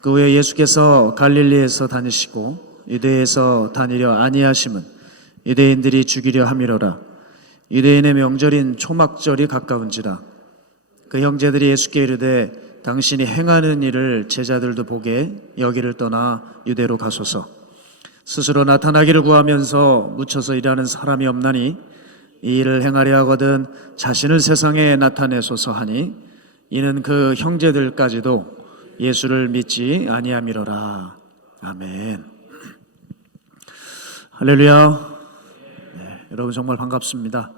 그 후에 예수께서 갈릴리에서 다니시고 유대에서 다니려 아니하심은 유대인들이 죽이려 함이로라. 유대인의 명절인 초막절이 가까운지라. 그 형제들이 예수께 이르되 당신이 행하는 일을 제자들도 보게 여기를 떠나 유대로 가소서. 스스로 나타나기를 구하면서 묻혀서 일하는 사람이 없나니 이 일을 행하려 하거든 자신을 세상에 나타내소서 하니 이는 그 형제들까지도 예수를 믿지 아니함이로라. 아멘. 할렐루야. 네, 여러분 정말 반갑습니다.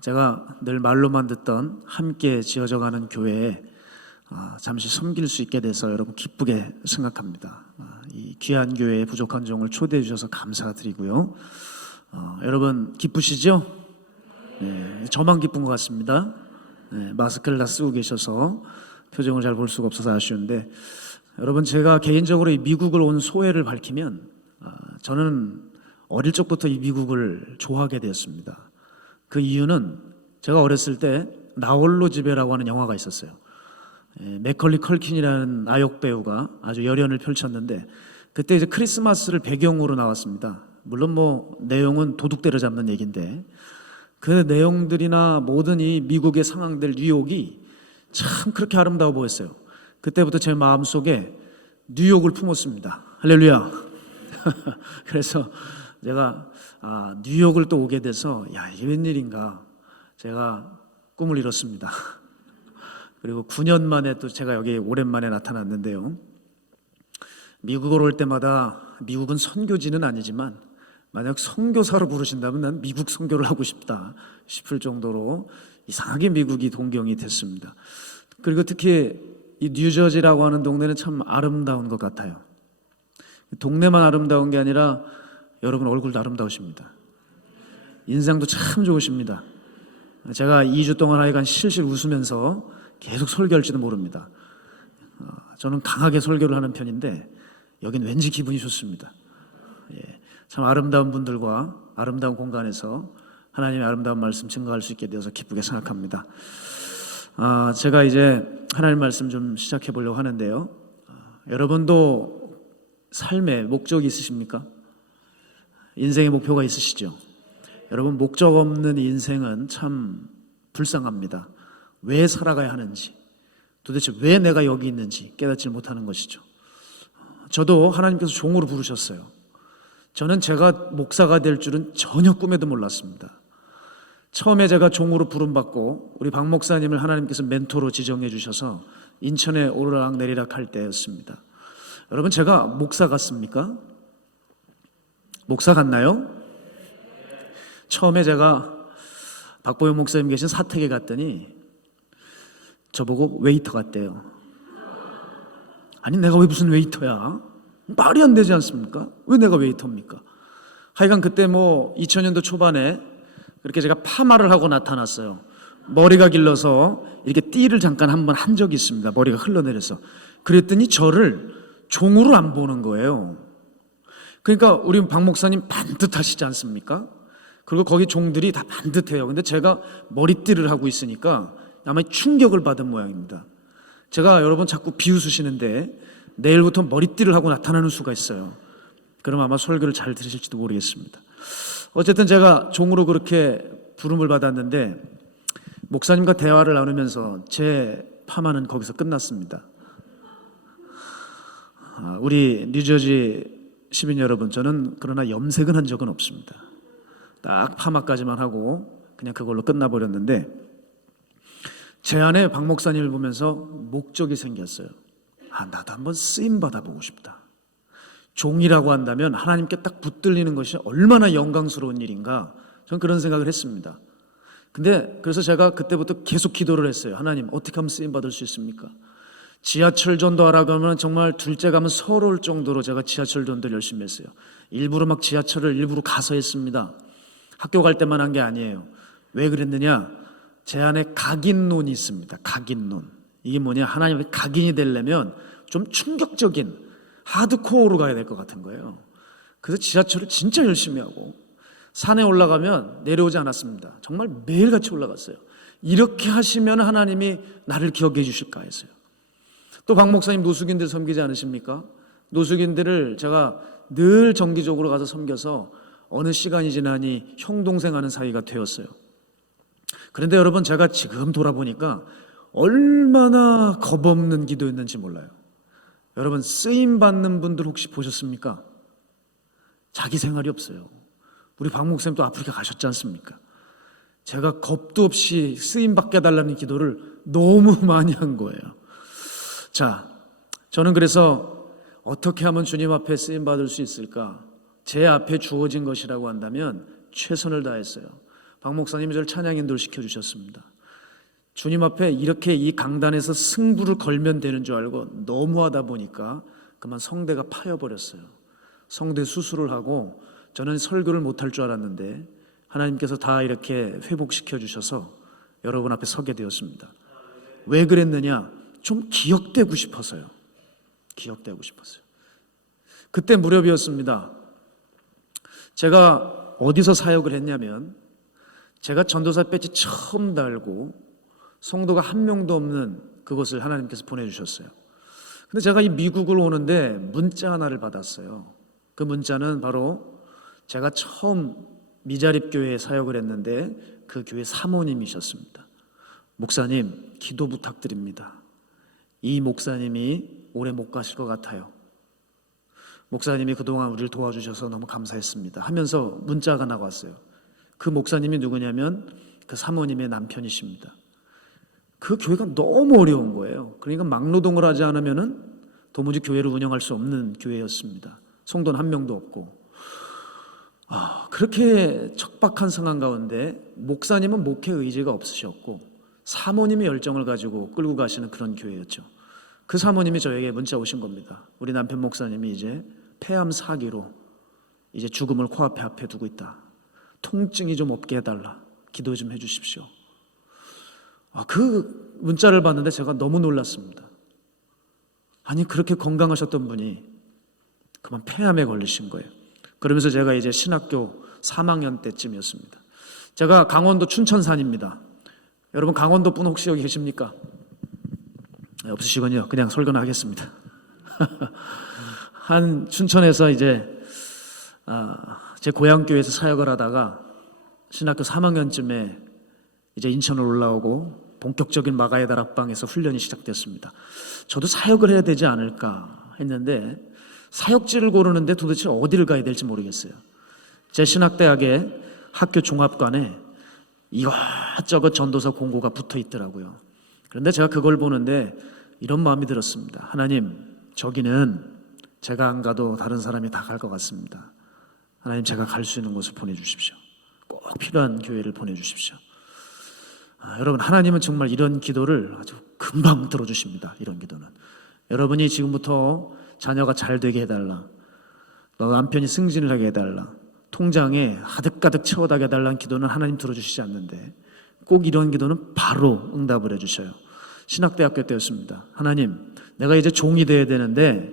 제가 늘 말로만 듣던 함께 지어져가는 교회에 잠시 섬길 수 있게 돼서 여러분 기쁘게 생각합니다. 이 귀한 교회에 부족한 종을 초대해 주셔서 감사드리고요. 여러분 기쁘시죠? 네, 저만 기쁜 것 같습니다. 네, 마스크를 다 쓰고 계셔서 표정을 잘 볼 수가 없어서 아쉬운데, 여러분 제가 개인적으로 이 미국을 온 소회를 밝히면 저는 어릴 적부터 이 미국을 좋아하게 되었습니다. 그 이유는 제가 어렸을 때 나홀로 집에라고 하는 영화가 있었어요. 맥컬리 컬킨이라는 아역 배우가 아주 열연을 펼쳤는데 그때 이제 크리스마스를 배경으로 나왔습니다. 물론 뭐 내용은 도둑 때려잡는 얘기인데 그 내용들이나 모든 이 미국의 상황들, 뉴욕이 참 그렇게 아름다워 보였어요. 그때부터 제 마음속에 뉴욕을 품었습니다. 할렐루야. 그래서 제가 뉴욕을 또 오게 돼서 이게 웬일인가 제가 꿈을 이뤘습니다. 그리고 9년 만에 또 제가 여기 오랜만에 나타났는데요. 미국으로 올 때마다 미국은 선교지는 아니지만 만약 선교사로 부르신다면 난 미국 선교를 하고 싶다 싶을 정도로 이상하게 미국이 동경이 됐습니다. 그리고 특히 이 뉴저지라고 하는 동네는 참 아름다운 것 같아요. 동네만 아름다운 게 아니라 여러분 얼굴도 아름다우십니다. 인상도 참 좋으십니다. 제가 2주 동안 하여간 실실 웃으면서 계속 설교할지도 모릅니다. 저는 강하게 설교를 하는 편인데 여긴 왠지 기분이 좋습니다. 참 아름다운 분들과 아름다운 공간에서 하나님의 아름다운 말씀 증거할 수 있게 되어서 기쁘게 생각합니다. 제가 이제 하나님 말씀 좀 시작해 보려고 하는데요. 여러분도 삶에 목적이 있으십니까? 인생의 목표가 있으시죠? 여러분 목적 없는 인생은 참 불쌍합니다. 왜 살아가야 하는지, 도대체 왜 내가 여기 있는지 깨닫지 못하는 것이죠. 저도 하나님께서 종으로 부르셨어요. 저는 제가 목사가 될 줄은 전혀 꿈에도 몰랐습니다. 처음에 제가 종으로 부름받고 우리 박 목사님을 하나님께서 멘토로 지정해 주셔서 인천에 오르락 내리락 할 때였습니다. 여러분 제가 목사 같습니까? 목사 같나요? 처음에 제가 박보영 목사님 계신 사택에 갔더니 저보고 웨이터 같대요. 아니 내가 왜 무슨 웨이터야? 말이 안 되지 않습니까? 왜 내가 웨이터입니까? 하여간 그때 2000년도 초반에 그렇게 제가 파마를 하고 나타났어요. 머리가 길러서 이렇게 띠를 잠깐 한번 한 적이 있습니다. 머리가 흘러내려서. 그랬더니 저를 종으로 안 보는 거예요. 그러니까 우리 박 목사님 반듯하시지 않습니까? 그리고 거기 종들이 다 반듯해요. 근데 제가 머리띠를 하고 있으니까 아마 충격을 받은 모양입니다. 제가 여러분 자꾸 비웃으시는데 내일부터 머리띠를 하고 나타나는 수가 있어요. 그럼 아마 설교를 잘 들으실지도 모르겠습니다. 어쨌든 제가 종으로 그렇게 부름을 받았는데 목사님과 대화를 나누면서 제 파마는 거기서 끝났습니다. 우리 뉴저지 시민 여러분, 저는 그러나 염색은 한 적은 없습니다. 딱 파마까지만 하고 그냥 그걸로 끝나버렸는데 제 안에 박 목사님을 보면서 목적이 생겼어요. 나도 한번 쓰임 받아보고 싶다. 종이라고 한다면 하나님께 딱 붙들리는 것이 얼마나 영광스러운 일인가, 저는 그런 생각을 했습니다. 근데 그래서 제가 그때부터 계속 기도를 했어요. 하나님 어떻게 하면 쓰임 받을 수 있습니까? 지하철 전도하라고 하면 정말 둘째 가면 서러울 정도로 제가 지하철 전도를 열심히 했어요. 일부러 막 지하철을 일부러 가서 했습니다. 학교 갈 때만 한 게 아니에요. 왜 그랬느냐? 제 안에 각인론이 있습니다. 각인론. 이게 뭐냐? 하나님의 각인이 되려면 좀 충격적인 하드코어로 가야 될 것 같은 거예요. 그래서 지하철을 진짜 열심히 하고 산에 올라가면 내려오지 않았습니다. 정말 매일같이 올라갔어요. 이렇게 하시면 하나님이 나를 기억해 주실까 했어요. 또 박 목사님 노숙인들 섬기지 않으십니까? 노숙인들을 제가 늘 정기적으로 가서 섬겨서 어느 시간이 지나니 형 동생 하는 사이가 되었어요. 그런데 여러분, 제가 지금 돌아보니까 얼마나 겁없는 기도였는지 몰라요. 여러분, 쓰임 받는 분들 혹시 보셨습니까? 자기 생활이 없어요. 우리 박 목사님 또 아프리카 가셨지 않습니까? 제가 겁도 없이 쓰임 받게 해달라는 기도를 너무 많이 한 거예요. 자, 저는 그래서 어떻게 하면 주님 앞에 쓰임 받을 수 있을까? 제 앞에 주어진 것이라고 한다면 최선을 다했어요. 박 목사님이 저를 찬양 인도를 시켜주셨습니다. 주님 앞에 이렇게 이 강단에서 승부를 걸면 되는 줄 알고 너무 하다 보니까 그만 성대가 파여버렸어요. 성대 수술을 하고 저는 설교를 못할 줄 알았는데 하나님께서 다 이렇게 회복시켜 주셔서 여러분 앞에 서게 되었습니다. 왜 그랬느냐? 좀 기억되고 싶어서요. 기억되고 싶었어요. 그때 무렵이었습니다. 제가 어디서 사역을 했냐면, 제가 전도사 배지 처음 달고 성도가 한 명도 없는 그곳을 하나님께서 보내주셨어요. 근데 제가 이 미국을 오는데 문자 하나를 받았어요. 그 문자는 바로 제가 처음 미자립교회에 사역을 했는데 그 교회 사모님이셨습니다. 목사님, 기도 부탁드립니다. 이 목사님이 오래 못 가실 것 같아요. 목사님이 그동안 우리를 도와주셔서 너무 감사했습니다 하면서 문자가 나왔어요. 그 목사님이 누구냐면 그 사모님의 남편이십니다. 그 교회가 너무 어려운 거예요. 그러니까 막노동을 하지 않으면은 도무지 교회를 운영할 수 없는 교회였습니다. 성도는 한 명도 없고. 그렇게 척박한 상황 가운데 목사님은 목회 의지가 없으셨고 사모님이 열정을 가지고 끌고 가시는 그런 교회였죠. 그 사모님이 저에게 문자 오신 겁니다. 우리 남편 목사님이 이제 폐암 4기로 이제 죽음을 코앞에 두고 있다. 통증이 좀 없게 해달라. 기도 좀 해주십시오. 그 문자를 봤는데 제가 너무 놀랐습니다. 아니, 그렇게 건강하셨던 분이 그만 폐암에 걸리신 거예요. 그러면서 제가 이제 신학교 3학년 때쯤이었습니다. 제가 강원도 춘천산입니다. 여러분, 강원도 분 혹시 여기 계십니까? 없으시군요. 그냥 설교는 하겠습니다. 한 춘천에서 이제 제 고향교회에서 사역을 하다가 신학교 3학년쯤에 이제 인천으로 올라오고 본격적인 마가의 다락방에서 훈련이 시작됐습니다. 저도 사역을 해야 되지 않을까 했는데 사역지를 고르는데 도대체 어디를 가야 될지 모르겠어요. 제 신학대학의 학교 종합관에 이것저것 전도사 공고가 붙어 있더라고요. 그런데 제가 그걸 보는데 이런 마음이 들었습니다. 하나님, 저기는 제가 안 가도 다른 사람이 다 갈 것 같습니다. 하나님, 제가 갈 수 있는 곳을 보내주십시오. 꼭 필요한 교회를 보내주십시오. 여러분, 하나님은 정말 이런 기도를 아주 금방 들어주십니다. 이런 기도는 여러분이 지금부터 자녀가 잘 되게 해달라, 너 남편이 승진을 하게 해달라, 통장에 가득가득 채워다게 해달라는 기도는 하나님 들어주시지 않는데 꼭 이런 기도는 바로 응답을 해주셔요. 신학대학교 때였습니다. 하나님, 내가 이제 종이 돼야 되는데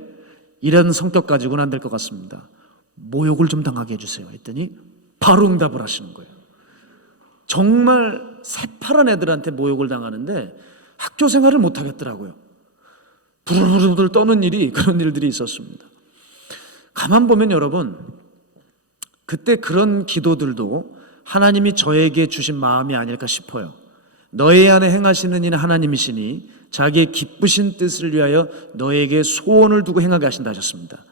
이런 성격 가지고는 안 될 것 같습니다. 모욕을 좀 당하게 해주세요 했더니 바로 응답을 하시는 거예요. 정말 새파란 애들한테 모욕을 당하는데 학교 생활을 못 하겠더라고요. 부르르르 떠는 일이, 그런 일들이 있었습니다. 가만 보면 여러분, 그때 그런 기도들도 하나님이 저에게 주신 마음이 아닐까 싶어요. 너희 안에 행하시는 이는 하나님이시니 자기의 기쁘신 뜻을 위하여 너에게 소원을 두고 행하게 하신다 하셨습니다.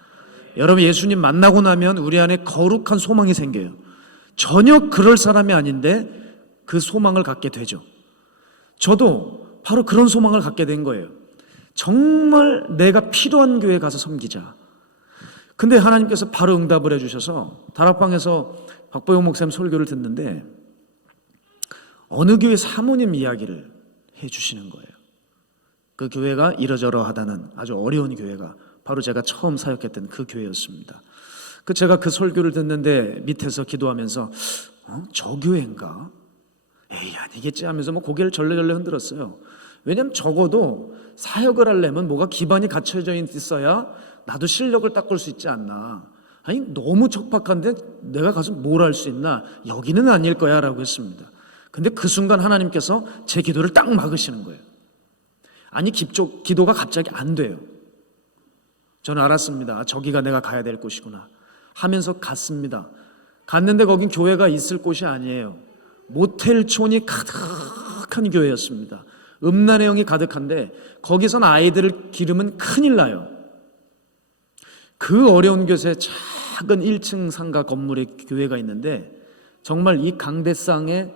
여러분, 예수님 만나고 나면 우리 안에 거룩한 소망이 생겨요. 전혀 그럴 사람이 아닌데 그 소망을 갖게 되죠. 저도 바로 그런 소망을 갖게 된 거예요. 정말 내가 필요한 교회에 가서 섬기자. 근데 하나님께서 바로 응답을 해주셔서 다락방에서 박보영 목사님 설교를 듣는데 어느 교회 사모님 이야기를 해주시는 거예요. 그 교회가 이러저러하다는 아주 어려운 교회가 바로 제가 처음 사역했던 그 교회였습니다. 제가 그 설교를 듣는데 밑에서 기도하면서 저 교회인가? 에이, 아니겠지 하면서 고개를 절레절레 흔들었어요. 왜냐하면 적어도 사역을 하려면 뭐가 기반이 갖춰져 있어야 나도 실력을 닦을 수 있지 않나. 아니, 너무 척박한데 내가 가서 뭘 할 수 있나? 여기는 아닐 거야 라고 했습니다. 근데 그 순간 하나님께서 제 기도를 딱 막으시는 거예요. 아니 기도가 갑자기 안 돼요. 저는 알았습니다. 저기가 내가 가야 될 곳이구나 하면서 갔습니다. 갔는데 거긴 교회가 있을 곳이 아니에요. 모텔촌이 가득한 교회였습니다. 음란의 영이 가득한데 거기선 아이들을 기르면 큰일 나요. 그 어려운 곳에 작은 1층 상가 건물에 교회가 있는데 정말 이 강대상에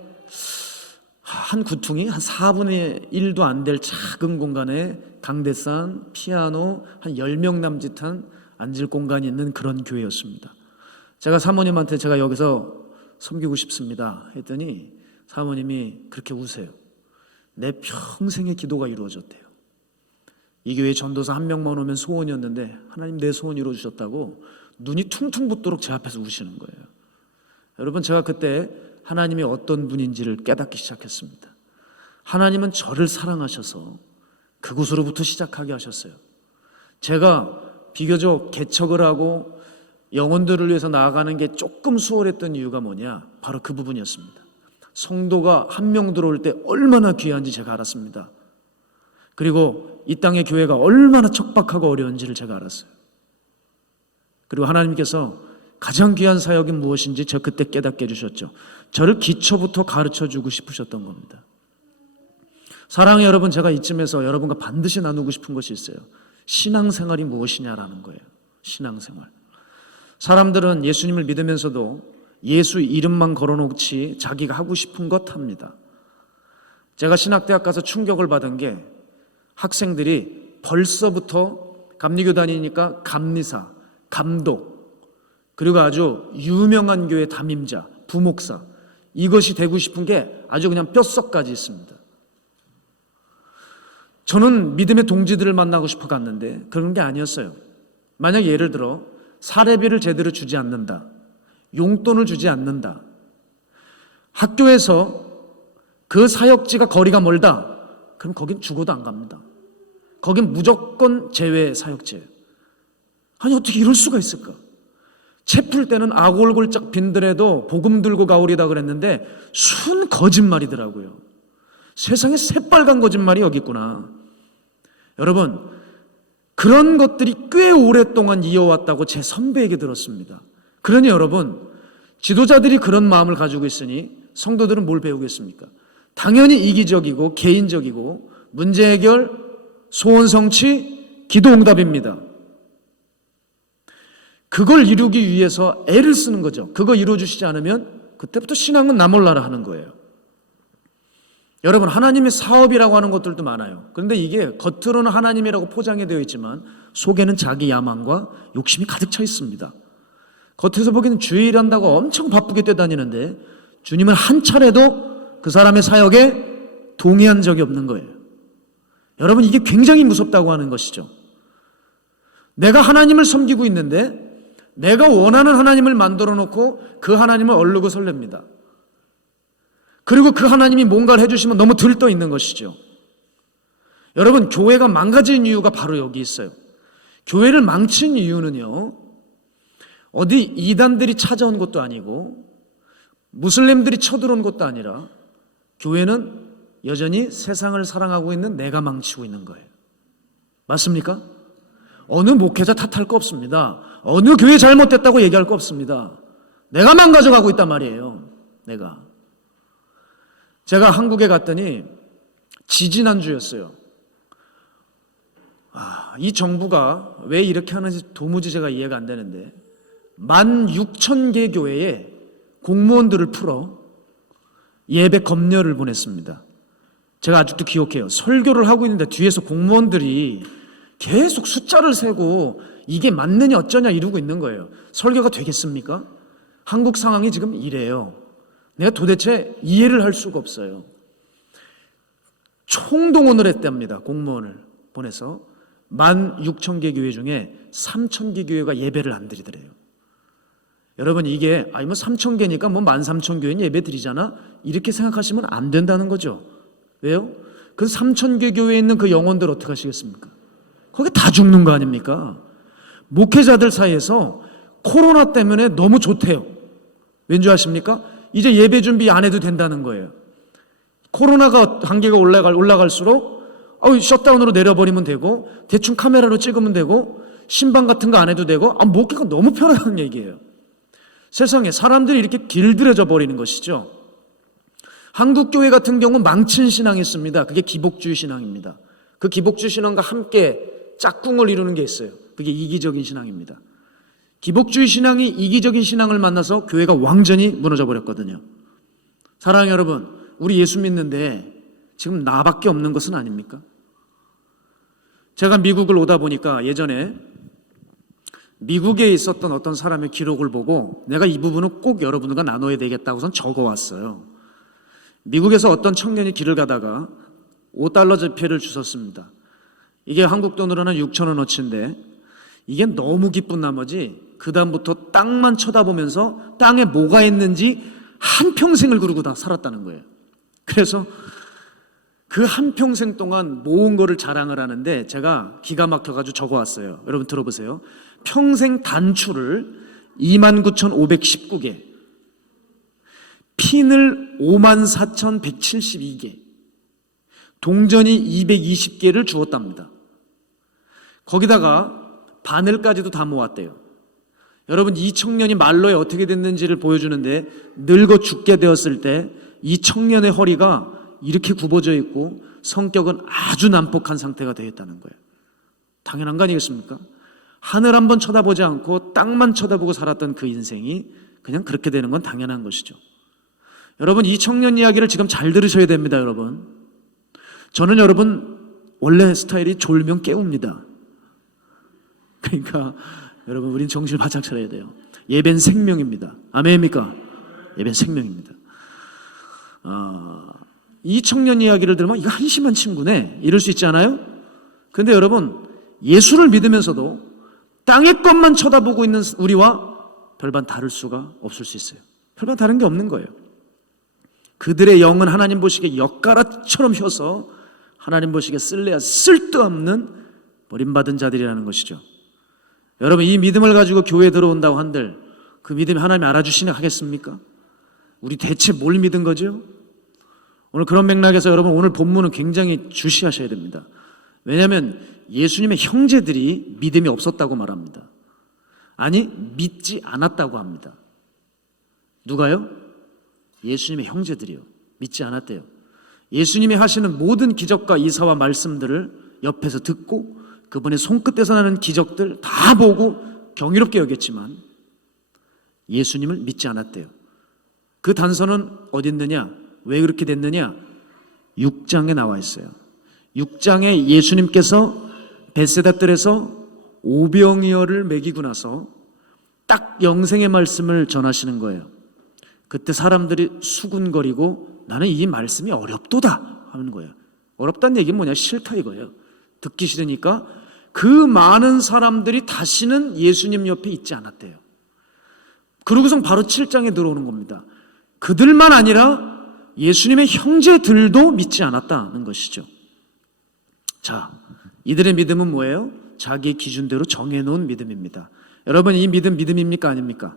한 구퉁이 한 4분의 1도 안 될 작은 공간에 강대상, 피아노 한 10명 남짓한 앉을 공간이 있는 그런 교회였습니다. 제가 사모님한테 제가 여기서 섬기고 싶습니다 했더니 사모님이 그렇게 우세요. 내 평생의 기도가 이루어졌대요. 이 교회 전도사 한 명만 오면 소원이었는데 하나님 내 소원 이루어주셨다고 눈이 퉁퉁 붓도록 제 앞에서 우시는 거예요. 여러분, 제가 그때 하나님이 어떤 분인지를 깨닫기 시작했습니다. 하나님은 저를 사랑하셔서 그곳으로부터 시작하게 하셨어요. 제가 비교적 개척을 하고 영혼들을 위해서 나아가는 게 조금 수월했던 이유가 뭐냐? 바로 그 부분이었습니다. 성도가 한 명 들어올 때 얼마나 귀한지 제가 알았습니다. 그리고 이 땅의 교회가 얼마나 척박하고 어려운지를 제가 알았어요. 그리고 하나님께서 가장 귀한 사역이 무엇인지 제가 그때 깨닫게 해주셨죠. 저를 기초부터 가르쳐주고 싶으셨던 겁니다. 사랑의 여러분, 제가 이쯤에서 여러분과 반드시 나누고 싶은 것이 있어요. 신앙생활이 무엇이냐라는 거예요. 신앙생활. 사람들은 예수님을 믿으면서도 예수 이름만 걸어놓지 자기가 하고 싶은 것 합니다. 제가 신학대학 가서 충격을 받은 게 학생들이 벌써부터 감리교 다니니까 감리사, 감독, 그리고 아주 유명한 교회 담임자, 부목사, 이것이 되고 싶은 게 아주 그냥 뼛속까지 있습니다. 저는 믿음의 동지들을 만나고 싶어 갔는데 그런 게 아니었어요. 만약 예를 들어 사례비를 제대로 주지 않는다, 용돈을 주지 않는다, 학교에서 그 사역지가 거리가 멀다, 그럼 거긴 죽어도 안 갑니다. 거긴 무조건 제외 사역지예요. 아니 어떻게 이럴 수가 있을까? 채 풀 때는 아골골짝 빈들에도 복음 들고 가오리다 그랬는데 순 거짓말이더라고요. 세상에 새빨간 거짓말이 여기 있구나. 여러분, 그런 것들이 꽤 오랫동안 이어왔다고 제 선배에게 들었습니다. 그러니 여러분, 지도자들이 그런 마음을 가지고 있으니 성도들은 뭘 배우겠습니까? 당연히 이기적이고 개인적이고 문제 해결, 소원 성취, 기도 응답입니다. 그걸 이루기 위해서 애를 쓰는 거죠. 그거 이루어주시지 않으면 그때부터 신앙은 나 몰라라 하는 거예요. 여러분, 하나님의 사업이라고 하는 것들도 많아요. 그런데 이게 겉으로는 하나님이라고 포장이 되어 있지만 속에는 자기 야망과 욕심이 가득 차 있습니다. 겉에서 보기에는 주일한다고 엄청 바쁘게 뛰어다니는데 주님은 한 차례도 그 사람의 사역에 동의한 적이 없는 거예요. 여러분, 이게 굉장히 무섭다고 하는 것이죠. 내가 하나님을 섬기고 있는데 내가 원하는 하나님을 만들어 놓고 그 하나님을 얼르고 설렙니다. 그리고 그 하나님이 뭔가를 해주시면 너무 들떠 있는 것이죠. 여러분, 교회가 망가진 이유가 바로 여기 있어요. 교회를 망친 이유는요, 어디 이단들이 찾아온 것도 아니고 무슬림들이 쳐들어온 것도 아니라 교회는 여전히 세상을 사랑하고 있는 내가 망치고 있는 거예요. 맞습니까? 어느 목회자 탓할 거 없습니다. 어느 교회 잘못됐다고 얘기할 거 없습니다. 내가 망가져가고 있단 말이에요. 제가 한국에 갔더니 지지난주였어요. 이 정부가 왜 이렇게 하는지 도무지 제가 이해가 안 되는데 16,000개 교회에 공무원들을 풀어 예배 검열을 보냈습니다. 제가 아직도 기억해요. 설교를 하고 있는데 뒤에서 공무원들이 계속 숫자를 세고 이게 맞느냐 어쩌냐 이러고 있는 거예요. 설교가 되겠습니까? 한국 상황이 지금 이래요. 내가 도대체 이해를 할 수가 없어요. 총동원을 했답니다. 공무원을 보내서 16,000개 교회 중에 3,000개 교회가 예배를 안 드리더래요. 여러분, 이게 3,000개니까 13,000교회는 예배 드리잖아, 이렇게 생각하시면 안 된다는 거죠. 왜요? 그 3,000개 교회에 있는 그 영혼들 어떻게 하시겠습니까? 거기 다 죽는 거 아닙니까? 목회자들 사이에서 코로나 때문에 너무 좋대요. 왠지 아십니까? 이제 예배 준비 안 해도 된다는 거예요. 코로나가 단계가 올라갈수록 셧다운으로 내려버리면 되고 대충 카메라로 찍으면 되고 신방 같은 거 안 해도 되고 목회가 너무 편하다는 얘기예요. 세상에 사람들이 이렇게 길들여져 버리는 것이죠. 한국교회 같은 경우 망친 신앙이 있습니다. 그게 기복주의 신앙입니다. 그 기복주의 신앙과 함께 짝꿍을 이루는 게 있어요. 그게 이기적인 신앙입니다. 기복주의 신앙이 이기적인 신앙을 만나서 교회가 완전히 무너져 버렸거든요. 사랑하는 여러분, 우리 예수 믿는데 지금 나밖에 없는 것은 아닙니까? 제가 미국을 오다 보니까 예전에 미국에 있었던 어떤 사람의 기록을 보고 내가 이 부분은 꼭 여러분과 나눠야 되겠다고선 적어왔어요. 미국에서 어떤 청년이 길을 가다가 $5 지폐를 주웠습니다. 이게 한국 돈으로는 6,000원어치인데 이게 너무 기쁜 나머지 그 다음부터 땅만 쳐다보면서 땅에 뭐가 있는지 한평생을 그러고 다 살았다는 거예요. 그래서 그 한평생 동안 모은 거를 자랑을 하는데 제가 기가 막혀가지고 적어왔어요. 여러분 들어보세요. 평생 단추를 29,519개, 핀을 54,172개, 동전이 220개를 주었답니다. 거기다가 바늘까지도 다 모았대요. 여러분, 이 청년이 말로에 어떻게 됐는지를 보여주는데 늙어 죽게 되었을 때 이 청년의 허리가 이렇게 굽어져 있고 성격은 아주 난폭한 상태가 되어 있다는 거예요. 당연한 거 아니겠습니까? 하늘 한번 쳐다보지 않고 땅만 쳐다보고 살았던 그 인생이 그냥 그렇게 되는 건 당연한 것이죠. 여러분, 이 청년 이야기를 지금 잘 들으셔야 됩니다. 여러분, 저는 여러분 원래 스타일이 졸면 깨웁니다. 그러니까 여러분, 우린 정신을 바짝 차려야 돼요. 예배는 생명입니다. 아멘입니까? 예배는 생명입니다. 이 청년 이야기를 들으면 이거 한심한 친구네 이럴 수 있지 않아요? 근데 여러분, 예수를 믿으면서도 땅의 것만 쳐다보고 있는 우리와 별반 다를 수가 없을 수 있어요. 별반 다른 게 없는 거예요. 그들의 영은 하나님 보시기에 엿가락처럼 휘어서 하나님 보시기에 쓸래야 쓸데없는 버림받은 자들이라는 것이죠. 여러분, 이 믿음을 가지고 교회에 들어온다고 한들 그 믿음이 하나님이 알아주시나 하겠습니까? 우리 대체 뭘 믿은 거죠? 오늘 그런 맥락에서 여러분, 오늘 본문은 굉장히 주시하셔야 됩니다. 왜냐하면 예수님의 형제들이 믿음이 없었다고 말합니다. 아니, 믿지 않았다고 합니다. 누가요? 예수님의 형제들이요. 믿지 않았대요. 예수님이 하시는 모든 기적과 이사와 말씀들을 옆에서 듣고 그분의 손끝에서 나는 기적들 다 보고 경이롭게 여겼지만 예수님을 믿지 않았대요. 그 단서는 어디 있느냐? 왜 그렇게 됐느냐? 6장에 나와 있어요. 6장에 예수님께서 벳세다 뜰에서 오병이어를 먹이고 나서 딱 영생의 말씀을 전하시는 거예요. 그때 사람들이 수군거리고 나는 이 말씀이 어렵도다 하는 거예요. 어렵다는 얘기는 뭐냐? 싫다 이거예요. 듣기 싫으니까 그 많은 사람들이 다시는 예수님 옆에 있지 않았대요. 그러고서 바로 7장에 들어오는 겁니다. 그들만 아니라 예수님의 형제들도 믿지 않았다는 것이죠. 자, 이들의 믿음은 뭐예요? 자기의 기준대로 정해놓은 믿음입니다. 여러분, 이 믿음 믿음입니까? 아닙니까?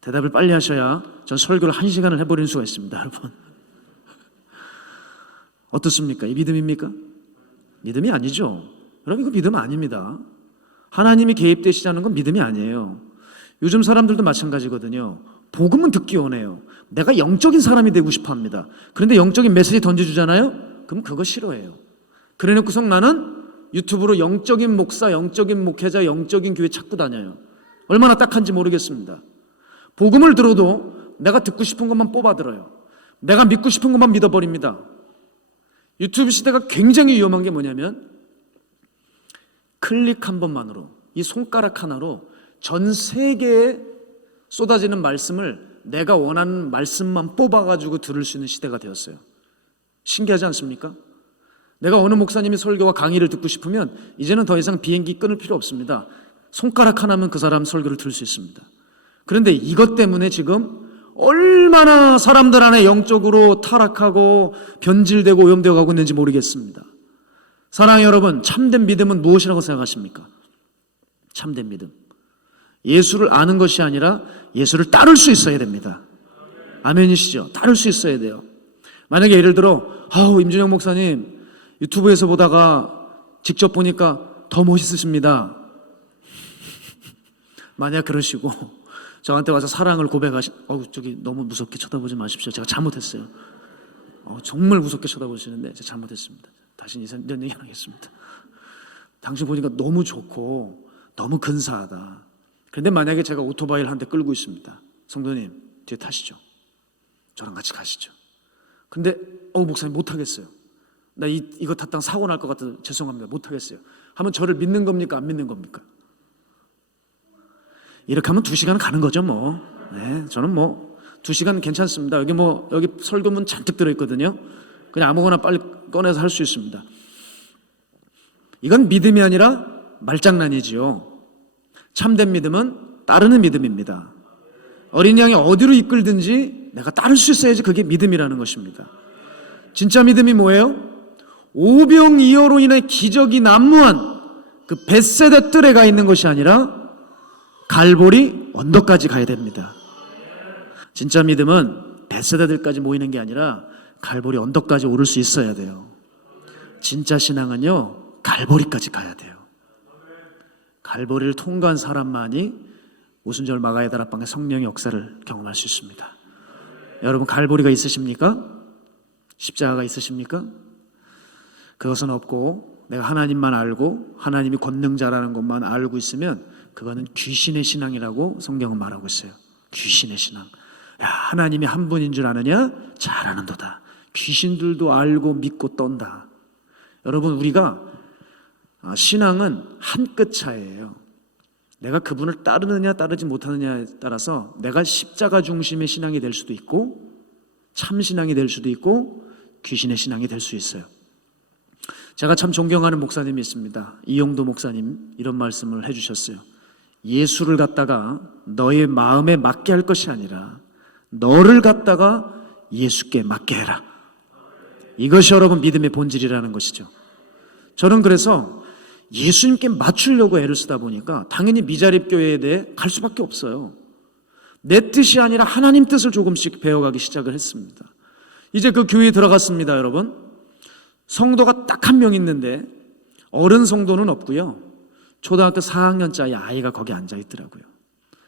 대답을 빨리 하셔야 전 설교를 1시간을 해버리는 수가 있습니다. 여러분, 어떻습니까? 이 믿음입니까? 믿음이 아니죠. 여러분, 이거 믿음 아닙니다. 하나님이 개입되시자는 건 믿음이 아니에요. 요즘 사람들도 마찬가지거든요. 복음은 듣기 원해요. 내가 영적인 사람이 되고 싶어 합니다. 그런데 영적인 메시지 던져주잖아요? 그럼 그거 싫어해요. 그래 놓고서 나는 유튜브로 영적인 목사, 영적인 목회자, 영적인 교회 찾고 다녀요. 얼마나 딱한지 모르겠습니다. 복음을 들어도 내가 듣고 싶은 것만 뽑아 들어요. 내가 믿고 싶은 것만 믿어버립니다. 유튜브 시대가 굉장히 위험한 게 뭐냐면 클릭 한 번만으로, 이 손가락 하나로 전 세계에 쏟아지는 말씀을 내가 원하는 말씀만 뽑아가지고 들을 수 있는 시대가 되었어요. 신기하지 않습니까? 내가 어느 목사님이 설교와 강의를 듣고 싶으면 이제는 더 이상 비행기 끊을 필요 없습니다. 손가락 하나면 그 사람 설교를 들을 수 있습니다. 그런데 이것 때문에 지금 얼마나 사람들 안에 영적으로 타락하고 변질되고 오염되어 가고 있는지 모르겠습니다. 사랑하는 여러분, 참된 믿음은 무엇이라고 생각하십니까? 참된 믿음, 예수를 아는 것이 아니라 예수를 따를 수 있어야 됩니다. 아멘이시죠? 따를 수 있어야 돼요. 만약에 예를 들어 임준영 목사님 유튜브에서 보다가 직접 보니까 더 멋있으십니다. 만약 그러시고 저한테 와서 사랑을 저기 너무 무섭게 쳐다보지 마십시오. 제가 잘못했어요. 정말 무섭게 쳐다보시는데 제가 잘못했습니다. 다시 이런 얘기 안 하겠습니다. 당신 보니까 너무 좋고 너무 근사하다. 그런데 만약에 제가 오토바이를 한 대 끌고 있습니다. 성도님 뒤에 타시죠. 저랑 같이 가시죠. 근데 목사님 못하겠어요. 나 이거 탔다가 사고 날 것 같아서 죄송합니다. 못하겠어요. 하면 저를 믿는 겁니까? 안 믿는 겁니까? 이렇게 하면 2시간 가는 거죠 뭐. 네, 저는 2시간 괜찮습니다. 여기 설교문 잔뜩 들어있거든요. 그냥 아무거나 빨리 꺼내서 할 수 있습니다. 이건 믿음이 아니라 말장난이지요. 참된 믿음은 따르는 믿음입니다. 어린 양이 어디로 이끌든지 내가 따를 수 있어야지 그게 믿음이라는 것입니다. 진짜 믿음이 뭐예요? 오병이어로 인해 기적이 난무한 그 벳세다 뜰에 가 있는 것이 아니라 갈보리 언덕까지 가야 됩니다. 진짜 믿음은 벳세다들까지 모이는 게 아니라 갈보리 언덕까지 오를 수 있어야 돼요. 진짜 신앙은요, 갈보리까지 가야 돼요. 갈보리를 통과한 사람만이 오순절 마가의 다락방의 성령의 역사를 경험할 수 있습니다. 여러분 갈보리가 있으십니까? 십자가가 있으십니까? 그것은 없고 내가 하나님만 알고 하나님이 권능자라는 것만 알고 있으면 그거는 귀신의 신앙이라고 성경은 말하고 있어요. 귀신의 신앙. 야, 하나님이 한 분인 줄 아느냐? 잘 아는도다. 귀신들도 알고 믿고 떤다. 여러분 우리가 신앙은 한 끗 차이예요. 내가 그분을 따르느냐 따르지 못하느냐에 따라서 내가 십자가 중심의 신앙이 될 수도 있고 참 신앙이 될 수도 있고 귀신의 신앙이 될 수 있어요. 제가 참 존경하는 목사님이 있습니다. 이용도 목사님 이런 말씀을 해주셨어요. 예수를 갖다가 너의 마음에 맞게 할 것이 아니라 너를 갖다가 예수께 맞게 해라. 이것이 여러분 믿음의 본질이라는 것이죠. 저는 그래서 예수님께 맞추려고 애를 쓰다 보니까 당연히 미자립교회에 대해 갈 수밖에 없어요. 내 뜻이 아니라 하나님 뜻을 조금씩 배워가기 시작을 했습니다. 이제 그 교회에 들어갔습니다. 여러분 성도가 딱 한 명 있는데 어른 성도는 없고요. 초등학교 4학년짜리 아이가 거기 앉아 있더라고요.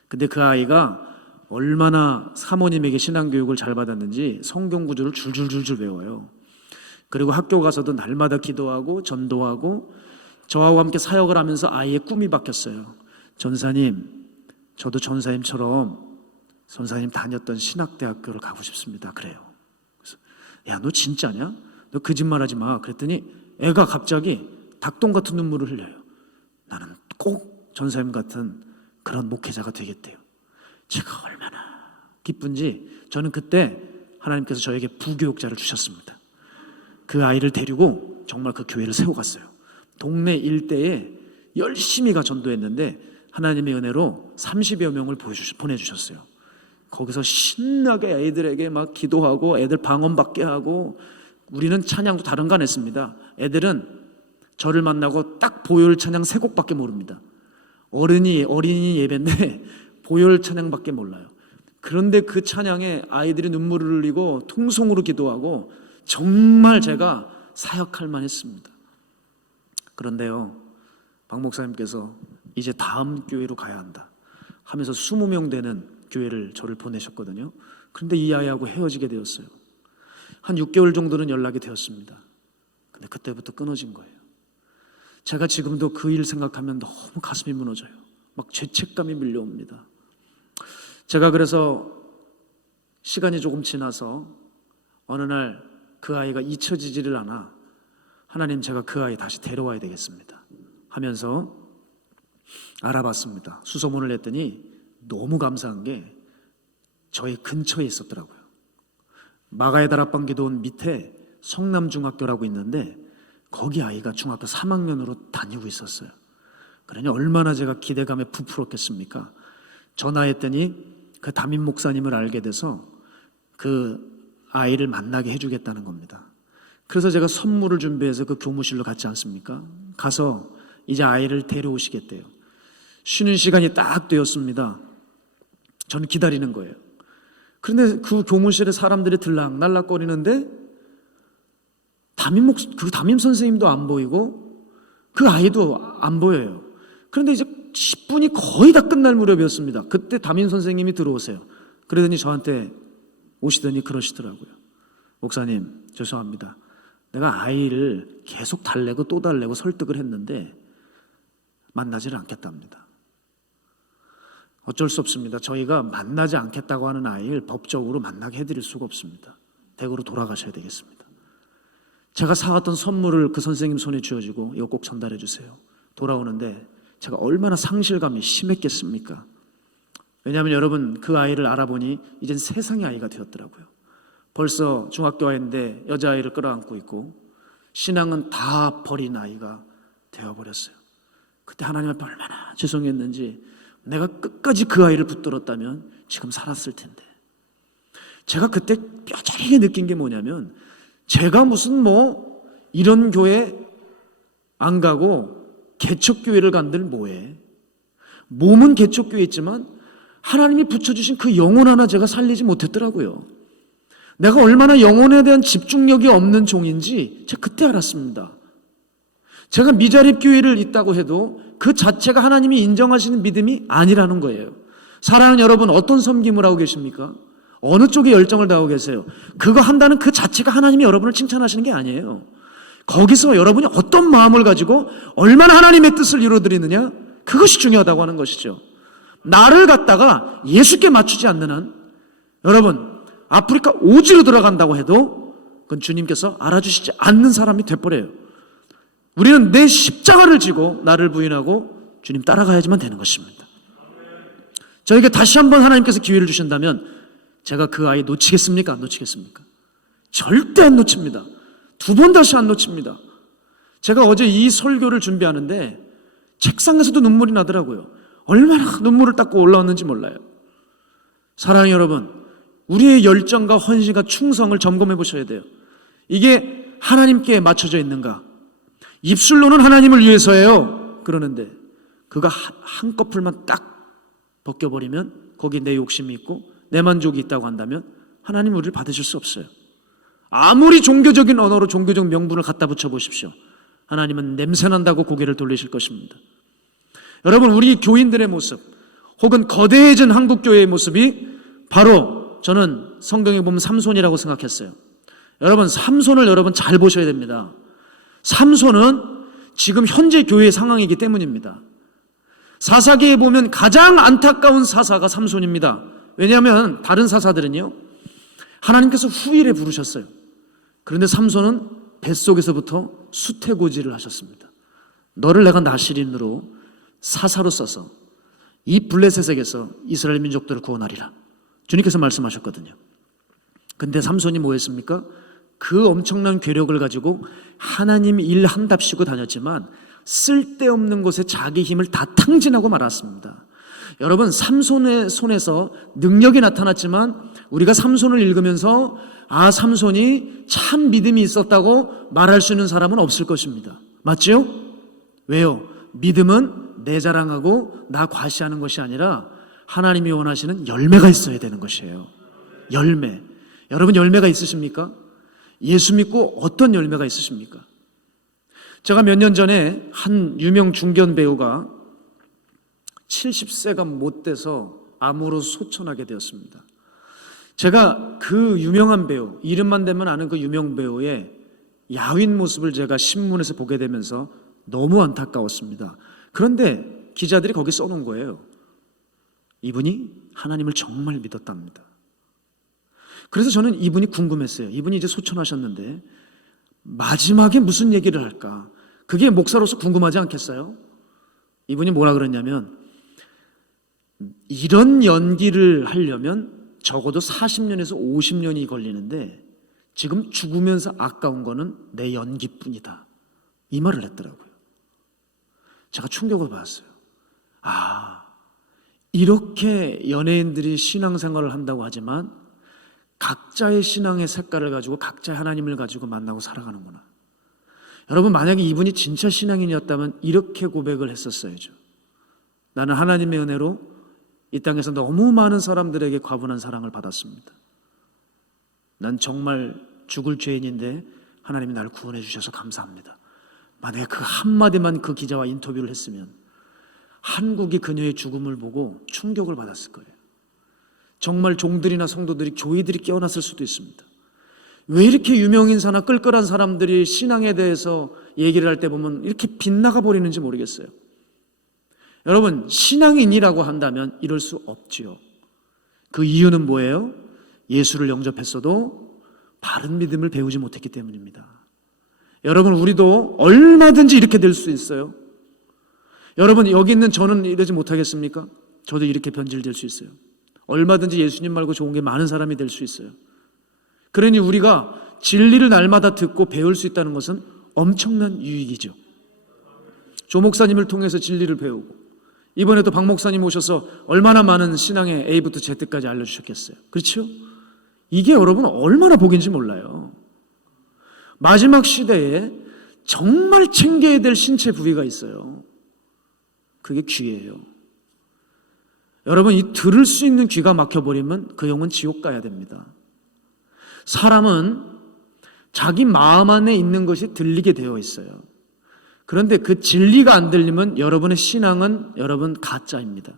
근데 그 아이가 얼마나 사모님에게 신앙교육을 잘 받았는지 성경 구절을 줄줄줄줄 외워요. 그리고 학교 가서도 날마다 기도하고 전도하고 저하고 함께 사역을 하면서 아이의 꿈이 바뀌었어요. 전사님, 저도 전사님처럼 전사님 다녔던 신학대학교를 가고 싶습니다. 그래요. 그래서 야, 너 진짜냐? 너 거짓말하지 마. 그랬더니 애가 갑자기 닭똥 같은 눈물을 흘려요. 나는 꼭 전사님 같은 그런 목회자가 되겠대요. 제가 얼마나 기쁜지 저는 그때 하나님께서 저에게 부교육자를 주셨습니다. 그 아이를 데리고 정말 그 교회를 세워갔어요. 동네 일대에 열심히 가 전도했는데 하나님의 은혜로 30여 명을 보내주셨어요. 거기서 신나게 애들에게 막 기도하고 애들 방언받게 하고 우리는 찬양도 다른 거 안 했습니다. 애들은 저를 만나고 딱 보혈 찬양 3곡밖에 모릅니다. 어린이 예배인데 보혈 찬양밖에 몰라요. 그런데 그 찬양에 아이들이 눈물을 흘리고 통성으로 기도하고 정말 제가 사역할 만했습니다. 그런데요, 박 목사님께서 이제 다음 교회로 가야 한다 하면서 20명 되는 교회를 저를 보내셨거든요. 그런데 이 아이하고 헤어지게 되었어요. 한 6개월 정도는 연락이 되었습니다. 근데 그때부터 끊어진 거예요. 제가 지금도 그 일 생각하면 너무 가슴이 무너져요. 막 죄책감이 밀려옵니다. 제가 그래서 시간이 조금 지나서 어느 날 그 아이가 잊혀지지를 않아 하나님 제가 그 아이 다시 데려와야 되겠습니다 하면서 알아봤습니다. 수소문을 냈더니 너무 감사한 게 저희 근처에 있었더라고요. 마가의 다락방 기도원 밑에 성남중학교라고 있는데 거기 아이가 중학교 3학년으로 다니고 있었어요. 그러니 얼마나 제가 기대감에 부풀었겠습니까? 전화했더니 그 담임 목사님을 알게 돼서 그 아이를 만나게 해주겠다는 겁니다. 그래서 제가 선물을 준비해서 그 교무실로 갔지 않습니까? 가서 이제 아이를 데려오시겠대요. 쉬는 시간이 딱 되었습니다. 저는 기다리는 거예요. 그런데 그 교무실에 사람들이 들락날락거리는데 그 담임 선생님도 안 보이고 그 아이도 안 보여요. 그런데 이제 10분이 거의 다 끝날 무렵이었습니다. 그때 담임 선생님이 들어오세요. 그러더니 저한테 오시더니 그러시더라고요. 목사님, 죄송합니다. 내가 아이를 계속 달래고 또 달래고 설득을 했는데 만나지를 않겠답니다. 어쩔 수 없습니다. 저희가 만나지 않겠다고 하는 아이를 법적으로 만나게 해드릴 수가 없습니다. 댁으로 돌아가셔야 되겠습니다. 제가 사왔던 선물을 그 선생님 손에 쥐어주고 이거 꼭 전달해 주세요. 돌아오는데 제가 얼마나 상실감이 심했겠습니까? 왜냐하면 여러분, 그 아이를 알아보니 이젠 세상의 아이가 되었더라고요. 벌써 중학교 아이인데 여자아이를 끌어안고 있고 신앙은 다 버린 아이가 되어버렸어요. 그때 하나님 앞에 얼마나 죄송했는지, 내가 끝까지 그 아이를 붙들었다면 지금 살았을 텐데. 제가 그때 뼈저리게 느낀 게 뭐냐면, 제가 무슨 이런 교회 안 가고 개척교회를 간들 뭐해. 몸은 개척교회 있지만 하나님이 붙여주신 그 영혼 하나 제가 살리지 못했더라고요. 내가 얼마나 영혼에 대한 집중력이 없는 종인지 제가 그때 알았습니다. 제가 미자립 교회를 있다고 해도 그 자체가 하나님이 인정하시는 믿음이 아니라는 거예요. 사랑하는 여러분, 어떤 섬김을 하고 계십니까? 어느 쪽에 열정을 다하고 계세요? 그거 한다는 그 자체가 하나님이 여러분을 칭찬하시는 게 아니에요. 거기서 여러분이 어떤 마음을 가지고 얼마나 하나님의 뜻을 이루어드리느냐, 그것이 중요하다고 하는 것이죠. 나를 갖다가 예수께 맞추지 않는 한, 여러분, 아프리카 오지로 들어간다고 해도 그건 주님께서 알아주시지 않는 사람이 돼버려요. 우리는 내 십자가를 지고 나를 부인하고 주님 따라가야지만 되는 것입니다. 저에게 다시 한번 하나님께서 기회를 주신다면 제가 그 아이 놓치겠습니까? 안 놓치겠습니까? 절대 안 놓칩니다. 2번 다시 안 놓칩니다. 제가 어제 이 설교를 준비하는데 책상에서도 눈물이 나더라고요. 얼마나 눈물을 닦고 올라왔는지 몰라요. 사랑하는 여러분, 우리의 열정과 헌신과 충성을 점검해 보셔야 돼요. 이게 하나님께 맞춰져 있는가? 입술로는 하나님을 위해서예요 그러는데 그가 한꺼풀만 딱 벗겨버리면 거기에 내 욕심이 있고 내 만족이 있다고 한다면 하나님 우리를 받으실 수 없어요. 아무리 종교적인 언어로 종교적 명분을 갖다 붙여 보십시오. 하나님은 냄새난다고 고개를 돌리실 것입니다. 여러분, 우리 교인들의 모습 혹은 거대해진 한국교회의 모습이 바로 저는 성경에 보면 삼손이라고 생각했어요. 여러분, 삼손을 여러분 잘 보셔야 됩니다. 삼손은 지금 현재 교회의 상황이기 때문입니다. 사사기에 보면 가장 안타까운 사사가 삼손입니다. 왜냐하면 다른 사사들은요, 하나님께서 후일에 부르셨어요. 그런데 삼손은 뱃속에서부터 수태고지를 하셨습니다. 너를 내가 나시린으로 사사로 써서 이 블레셋에게서 이스라엘 민족들을 구원하리라, 주님께서 말씀하셨거든요. 근데 삼손이 뭐 했습니까? 그 엄청난 괴력을 가지고 하나님 일 한답시고 다녔지만 쓸데없는 곳에 자기 힘을 다 탕진하고 말았습니다. 여러분, 삼손의 손에서 능력이 나타났지만 우리가 삼손을 읽으면서 아, 삼손이 참 믿음이 있었다고 말할 수 있는 사람은 없을 것입니다. 맞죠? 왜요? 믿음은 내 자랑하고 나 과시하는 것이 아니라 하나님이 원하시는 열매가 있어야 되는 것이에요. 열매. 여러분, 열매가 있으십니까? 예수 믿고 어떤 열매가 있으십니까? 제가 몇 년 전에 한 유명 중견 배우가 70세가 못 돼서 암으로 소천하게 되었습니다. 제가 그 유명한 배우, 이름만 대면 아는 그 유명 배우의 야윈 모습을 제가 신문에서 보게 되면서 너무 안타까웠습니다. 그런데 기자들이 거기 써놓은 거예요. 이분이 하나님을 정말 믿었답니다. 그래서 저는 이분이 궁금했어요. 이분이 이제 소천하셨는데 마지막에 무슨 얘기를 할까? 그게 목사로서 궁금하지 않겠어요? 이분이 뭐라 그랬냐면, 이런 연기를 하려면 적어도 40년에서 50년이 걸리는데 지금 죽으면서 아까운 거는 내 연기뿐이다, 이 말을 했더라고요. 제가 충격을 받았어요. 아, 이렇게 연예인들이 신앙생활을 한다고 하지만 각자의 신앙의 색깔을 가지고 각자의 하나님을 가지고 만나고 살아가는구나. 여러분, 만약에 이분이 진짜 신앙인이었다면 이렇게 고백을 했었어야죠. 나는 하나님의 은혜로 이 땅에서 너무 많은 사람들에게 과분한 사랑을 받았습니다. 난 정말 죽을 죄인인데 하나님이 나를 구원해 주셔서 감사합니다. 만약에 그 한마디만 그 기자와 인터뷰를 했으면 한국이 그녀의 죽음을 보고 충격을 받았을 거예요. 정말 종들이나 성도들이, 교회들이 깨어났을 수도 있습니다. 왜 이렇게 유명인사나 끌끌한 사람들이 신앙에 대해서 얘기를 할 때 보면 이렇게 빗나가 버리는지 모르겠어요. 여러분, 신앙인이라고 한다면 이럴 수 없지요. 그 이유는 뭐예요? 예수를 영접했어도 바른 믿음을 배우지 못했기 때문입니다. 여러분, 우리도 얼마든지 이렇게 될 수 있어요. 여러분, 여기 있는 저는 이러지 못하겠습니까? 저도 이렇게 변질될 수 있어요. 얼마든지 예수님 말고 좋은 게 많은 사람이 될 수 있어요. 그러니 우리가 진리를 날마다 듣고 배울 수 있다는 것은 엄청난 유익이죠. 조 목사님을 통해서 진리를 배우고, 이번에도 박 목사님 오셔서 얼마나 많은 신앙의 A부터 Z까지 알려주셨겠어요. 그렇죠? 이게 여러분 얼마나 복인지 몰라요. 마지막 시대에 정말 챙겨야 될 신체 부위가 있어요. 그게 귀예요. 여러분, 이 들을 수 있는 귀가 막혀버리면 그 영은 지옥 가야 됩니다. 사람은 자기 마음 안에 있는 것이 들리게 되어 있어요. 그런데 그 진리가 안 들리면 여러분의 신앙은 여러분 가짜입니다.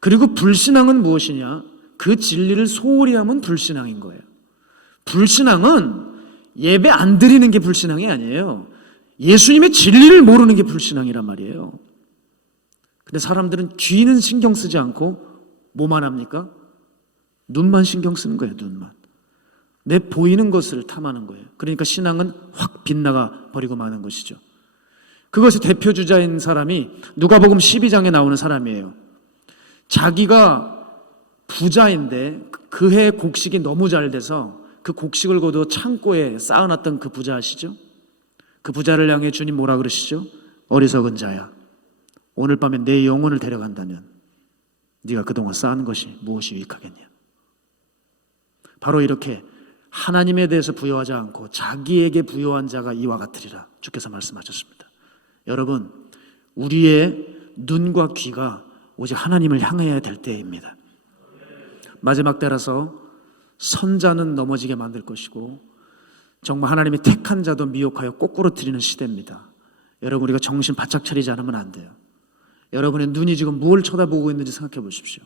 그리고 불신앙은 무엇이냐? 그 진리를 소홀히 하면 불신앙인 거예요. 불신앙은 예배 안 드리는 게 불신앙이 아니에요. 예수님의 진리를 모르는 게 불신앙이란 말이에요. 근데 사람들은 귀는 신경 쓰지 않고 뭐만 합니까? 눈만 신경 쓰는 거예요. 눈만. 내 보이는 것을 탐하는 거예요. 그러니까 신앙은 확 빗나가 버리고 마는 것이죠. 그것의 대표주자인 사람이 누가복음 12장에 나오는 사람이에요. 자기가 부자인데 그 해 곡식이 너무 잘 돼서 그 곡식을 거둬 창고에 쌓아놨던 그 부자 아시죠? 그 부자를 향해 주님 뭐라 그러시죠? 어리석은 자야, 오늘 밤에 내 영혼을 데려간다면 네가 그동안 쌓은 것이 무엇이 유익하겠냐. 바로 이렇게 하나님에 대해서 부여하지 않고 자기에게 부여한 자가 이와 같으리라 주께서 말씀하셨습니다. 여러분, 우리의 눈과 귀가 오직 하나님을 향해야 될 때입니다. 마지막 때라서 선자는 넘어지게 만들 것이고 정말 하나님의 택한 자도 미혹하여 꼬꾸러뜨리는 시대입니다. 여러분, 우리가 정신 바짝 차리지 않으면 안 돼요. 여러분의 눈이 지금 뭘 쳐다보고 있는지 생각해 보십시오.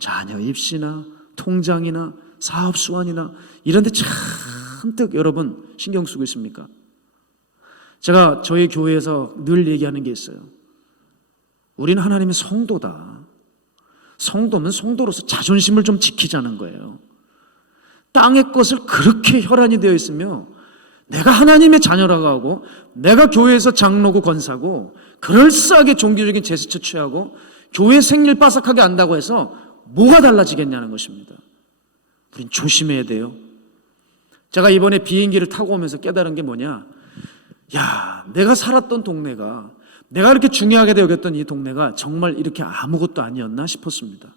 자녀 입시나 통장이나 사업 수완이나 이런 데 잔뜩 여러분 신경 쓰고 있습니까? 제가 저희 교회에서 늘 얘기하는 게 있어요. 우리는 하나님의 성도다. 성도면 성도로서 자존심을 좀 지키자는 거예요. 땅의 것을 그렇게 혈안이 되어 있으며 내가 하나님의 자녀라고 하고 내가 교회에서 장로고 권사고 그럴싸하게 종교적인 제스처 취하고 교회 생일 빠삭하게 안다고 해서 뭐가 달라지겠냐는 것입니다. 우린 조심해야 돼요. 제가 이번에 비행기를 타고 오면서 깨달은 게 뭐냐, 야, 내가 살았던 동네가, 내가 이렇게 중요하게 여겼던 이 동네가 정말 이렇게 아무것도 아니었나 싶었습니다.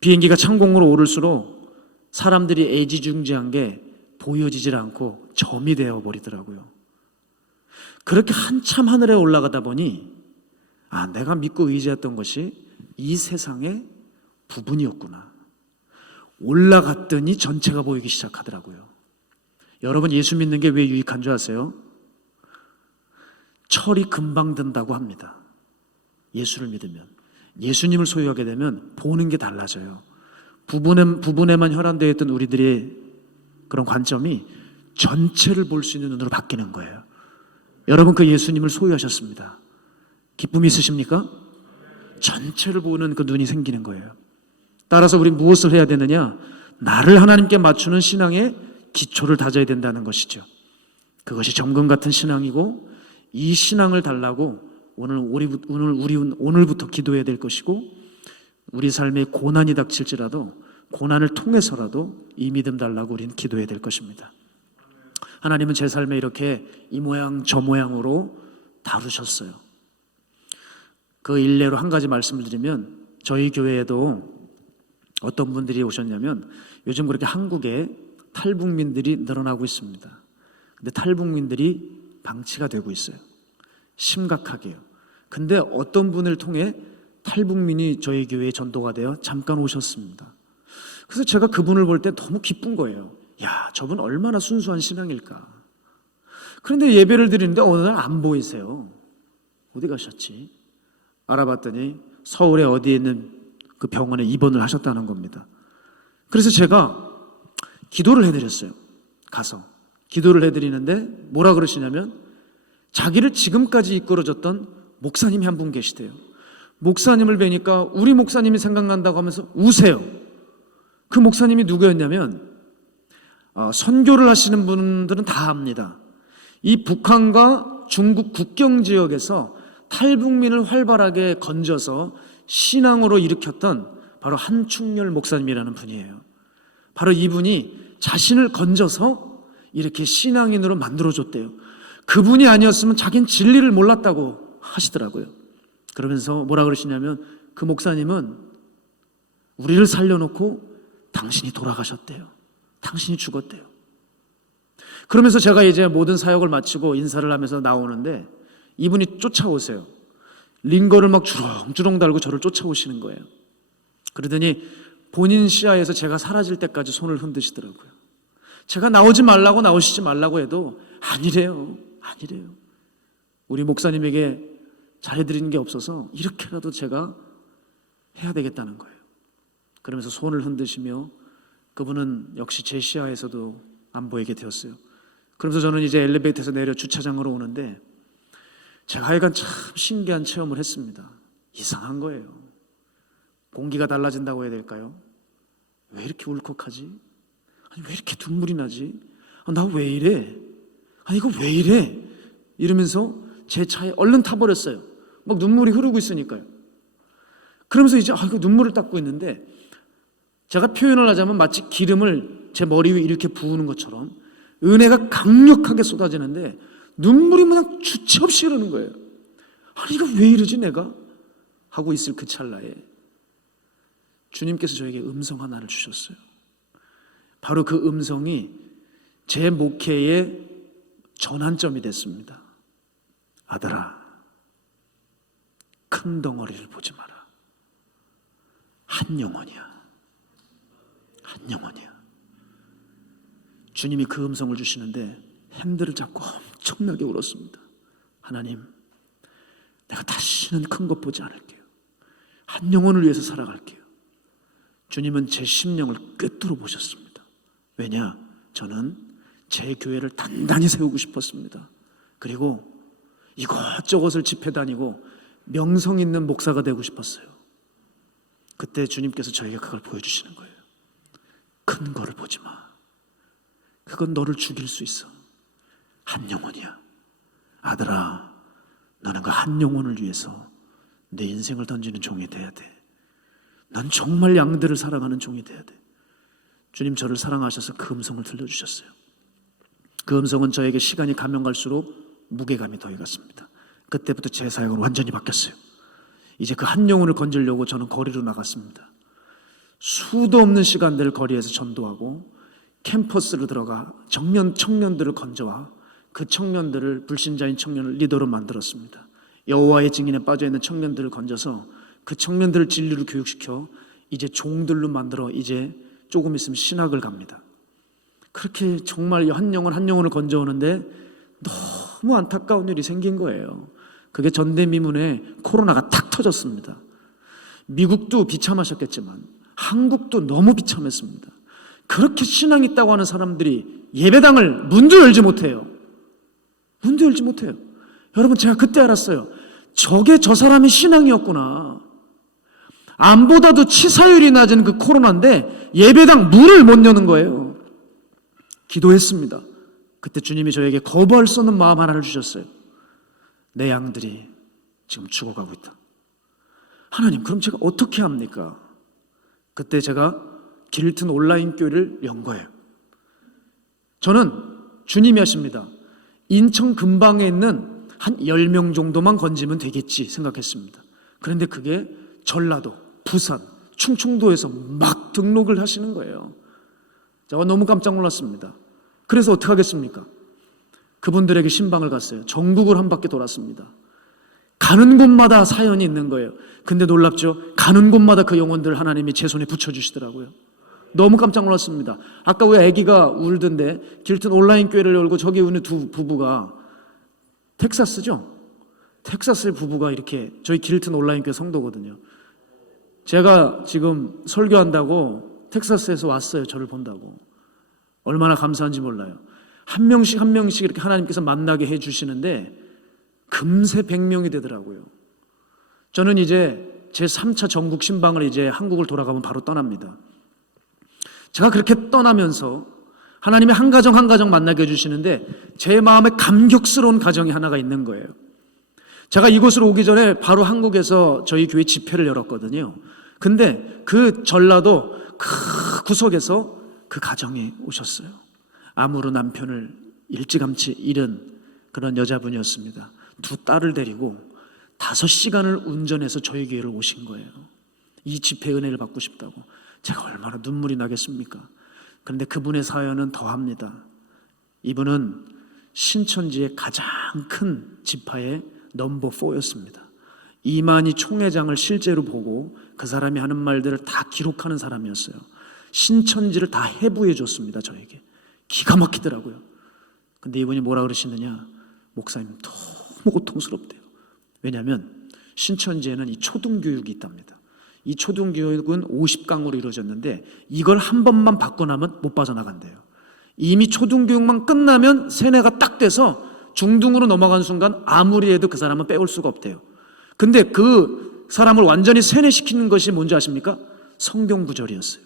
비행기가 창공으로 오를수록 사람들이 애지중지한 게 보여지질 않고 점이 되어버리더라고요. 그렇게 한참 하늘에 올라가다 보니 내가 믿고 의지했던 것이 이 세상의 부분이었구나. 올라갔더니 전체가 보이기 시작하더라고요. 여러분, 예수 믿는 게 왜 유익한 줄 아세요? 철이 금방 든다고 합니다. 예수를 믿으면, 예수님을 소유하게 되면 보는 게 달라져요. 부분에만 혈안되어 있던 우리들의 그런 관점이 전체를 볼 수 있는 눈으로 바뀌는 거예요. 여러분, 그 예수님을 소유하셨습니다. 기쁨이 있으십니까? 전체를 보는 그 눈이 생기는 거예요. 따라서 우리 무엇을 해야 되느냐? 나를 하나님께 맞추는 신앙의 기초를 다져야 된다는 것이죠. 그것이 정금 같은 신앙이고, 이 신앙을 달라고 오늘부터 기도해야 될 것이고, 우리 삶에 고난이 닥칠지라도 고난을 통해서라도 이 믿음 달라고 우리는 기도해야 될 것입니다. 하나님은 제 삶에 이렇게 이 모양 저 모양으로 다루셨어요. 그 일례로 한 가지 말씀을 드리면, 저희 교회에도 어떤 분들이 오셨냐면, 요즘 그렇게 한국에 탈북민들이 늘어나고 있습니다. 근데 탈북민들이 방치가 되고 있어요. 심각하게요. 근데 어떤 분을 통해 탈북민이 저희 교회에 전도가 되어 잠깐 오셨습니다. 그래서 제가 그분을 볼 때 너무 기쁜 거예요. 야, 저분 얼마나 순수한 신앙일까. 그런데 예배를 드리는데 어느 날 안 보이세요. 어디 가셨지? 알아봤더니 서울에 어디에 있는 그 병원에 입원을 하셨다는 겁니다. 그래서 제가 기도를 해드렸어요. 가서 기도를 해드리는데 뭐라 그러시냐면 자기를 지금까지 이끌어줬던 목사님이 한 분 계시대요. 목사님을 뵈니까 우리 목사님이 생각난다고 하면서 우세요. 그 목사님이 누구였냐면 선교를 하시는 분들은 다 압니다. 이 북한과 중국 국경 지역에서 탈북민을 활발하게 건져서 신앙으로 일으켰던 바로 한충렬 목사님이라는 분이에요. 바로 이분이 자신을 건져서 이렇게 신앙인으로 만들어줬대요. 그분이 아니었으면 자기는 진리를 몰랐다고 하시더라고요. 그러면서 뭐라 그러시냐면 그 목사님은 우리를 살려놓고 당신이 돌아가셨대요. 당신이 죽었대요. 그러면서 제가 이제 모든 사역을 마치고 인사를 하면서 나오는데 이분이 쫓아오세요. 링거를 막 주렁주렁 달고 저를 쫓아오시는 거예요. 그러더니 본인 시야에서 제가 사라질 때까지 손을 흔드시더라고요. 제가 나오지 말라고 나오시지 말라고 해도 아니래요. 우리 목사님에게 잘해드리는 게 없어서 이렇게라도 제가 해야 되겠다는 거예요. 그러면서 손을 흔드시며 그분은 역시 제 시야에서도 안 보이게 되었어요. 그러면서 저는 이제 엘리베이터에서 내려 주차장으로 오는데 제가 하여간 참 신기한 체험을 했습니다. 이상한 거예요. 공기가 달라진다고 해야 될까요? 왜 이렇게 울컥하지? 아니 왜 이렇게 눈물이 나지? 나 왜 이래? 아니 이거 왜 이래? 이러면서 제 차에 얼른 타버렸어요. 막 눈물이 흐르고 있으니까요. 그러면서 이제 이거 눈물을 닦고 있는데 제가 표현을 하자면 마치 기름을 제 머리 위에 이렇게 부으는 것처럼 은혜가 강력하게 쏟아지는데 눈물이 그냥 주체 없이 흐르는 거예요. 아니 이거 왜 이러지 내가? 하고 있을 그 찰나에 주님께서 저에게 음성 하나를 주셨어요. 바로 그 음성이 제 목회의 전환점이 됐습니다. 아들아, 큰 덩어리를 보지 마라. 한 영혼이야. 한 영혼이야. 주님이 그 음성을 주시는데 핸들을 잡고 엄청나게 울었습니다. 하나님, 내가 다시는 큰 것 보지 않을게요. 한 영혼을 위해서 살아갈게요. 주님은 제 심령을 꿰뚫어 보셨습니다. 왜냐? 저는 제 교회를 단단히 세우고 싶었습니다. 그리고 이것저것을 집회 다니고 명성 있는 목사가 되고 싶었어요. 그때 주님께서 저에게 그걸 보여주시는 거예요. 큰 거를 보지 마. 그건 너를 죽일 수 있어. 한 영혼이야. 아들아, 너는 그 한 영혼을 위해서 내 인생을 던지는 종이 돼야 돼. 난 정말 양들을 사랑하는 종이 돼야 돼. 주님 저를 사랑하셔서 그 음성을 들려주셨어요. 그 음성은 저에게 시간이 가면 갈수록 무게감이 더해갔습니다. 그때부터 제 사역은 완전히 바뀌었어요. 이제 그 한 영혼을 건지려고 저는 거리로 나갔습니다. 수도 없는 시간들을 거리에서 전도하고 캠퍼스로 들어가 청년들을 건져와 그 청년들을 불신자인 청년을 리더로 만들었습니다. 여호와의 증인에 빠져있는 청년들을 건져서 그 청년들을 진리로 교육시켜 이제 종들로 만들어 이제 조금 있으면 신학을 갑니다. 그렇게 정말 한 영혼을 건져오는데 너무 안타까운 일이 생긴 거예요. 그게 전대미문에 코로나가 탁 터졌습니다. 미국도 비참하셨겠지만 한국도 너무 비참했습니다. 그렇게 신앙 있다고 하는 사람들이 예배당을 문도 열지 못해요. 문도 열지 못해요. 여러분 제가 그때 알았어요. 저게 저 사람이 신앙이었구나. 암보다도 치사율이 낮은 그 코로나인데 예배당 문을 못 여는 거예요. 기도했습니다. 그때 주님이 저에게 거부할 수 없는 마음 하나를 주셨어요. 내 양들이 지금 죽어가고 있다. 하나님, 그럼 제가 어떻게 합니까? 그때 제가 길튼 온라인 교회를 연 거예요. 저는 주님이 하십니다. 인천 근방에 있는 한 10명 정도만 건지면 되겠지 생각했습니다. 그런데 그게 전라도, 부산, 충청도에서 막 등록을 하시는 거예요. 제가 너무 깜짝 놀랐습니다. 그래서 어떻게 하겠습니까? 그분들에게 신방을 갔어요. 전국을 한 바퀴 돌았습니다. 가는 곳마다 사연이 있는 거예요. 근데 놀랍죠? 가는 곳마다 그 영혼들 하나님이 제 손에 붙여주시더라고요. 너무 깜짝 놀랐습니다. 아까 왜 아기가 울던데 길튼 온라인 교회를 열고 저기 오는 두 부부가 텍사스죠? 텍사스의 부부가 이렇게 저희 길튼 온라인 교회 성도거든요. 제가 지금 설교한다고 텍사스에서 왔어요. 저를 본다고. 얼마나 감사한지 몰라요. 한 명씩 한 명씩 이렇게 하나님께서 만나게 해주시는데 금세 100명이 되더라고요. 저는 이제 제 3차 전국 신방을 이제 한국을 돌아가면 바로 떠납니다. 제가 그렇게 떠나면서 하나님이 한 가정 한 가정 만나게 해주시는데 제 마음에 감격스러운 가정이 하나가 있는 거예요. 제가 이곳으로 오기 전에 바로 한국에서 저희 교회 집회를 열었거든요. 근데 그 전라도 그 구석에서 그 가정이 오셨어요. 암으로 남편을 일찌감치 잃은 그런 여자분이었습니다. 두 딸을 데리고 5시간을 운전해서 저희 교회를 오신 거예요. 이 집회 은혜를 받고 싶다고. 제가 얼마나 눈물이 나겠습니까? 그런데 그분의 사연은 더합니다. 이분은 신천지의 가장 큰 지파의 넘버 4였습니다. 이만희 총회장을 실제로 보고 그 사람이 하는 말들을 다 기록하는 사람이었어요. 신천지를 다 해부해 줬습니다. 저에게. 기가 막히더라고요. 근데 이분이 뭐라 그러시느냐, 목사님 너무 고통스럽대요. 왜냐하면 신천지에는 이 초등교육이 있답니다. 이 초등교육은 50강으로 이루어졌는데 이걸 한 번만 받고 나면 못 빠져나간대요. 이미 초등교육만 끝나면 세뇌가 딱 돼서 중등으로 넘어간 순간 아무리 해도 그 사람은 빼올 수가 없대요. 근데 그 사람을 완전히 세뇌시키는 것이 뭔지 아십니까? 성경 구절이었어요.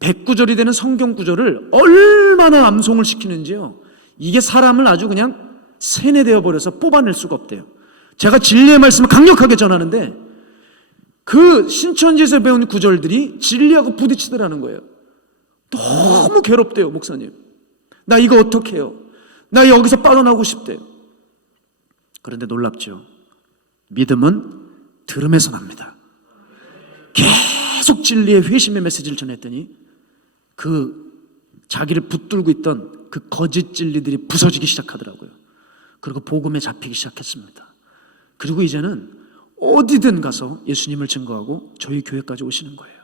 100구절이 되는 성경 구절을 얼마나 암송을 시키는지요. 이게 사람을 아주 그냥 세뇌되어 버려서 뽑아낼 수가 없대요. 제가 진리의 말씀을 강력하게 전하는데 그 신천지에서 배운 구절들이 진리하고 부딪히더라는 거예요. 너무 괴롭대요. 목사님, 나 이거 어떻게 해요? 나 여기서 빠져나오고 싶대요. 그런데 놀랍죠. 믿음은 들음에서 납니다. 계속 진리의 회심의 메시지를 전했더니 그 자기를 붙들고 있던 그 거짓 진리들이 부서지기 시작하더라고요. 그리고 복음에 잡히기 시작했습니다. 그리고 이제는 어디든 가서 예수님을 증거하고 저희 교회까지 오시는 거예요.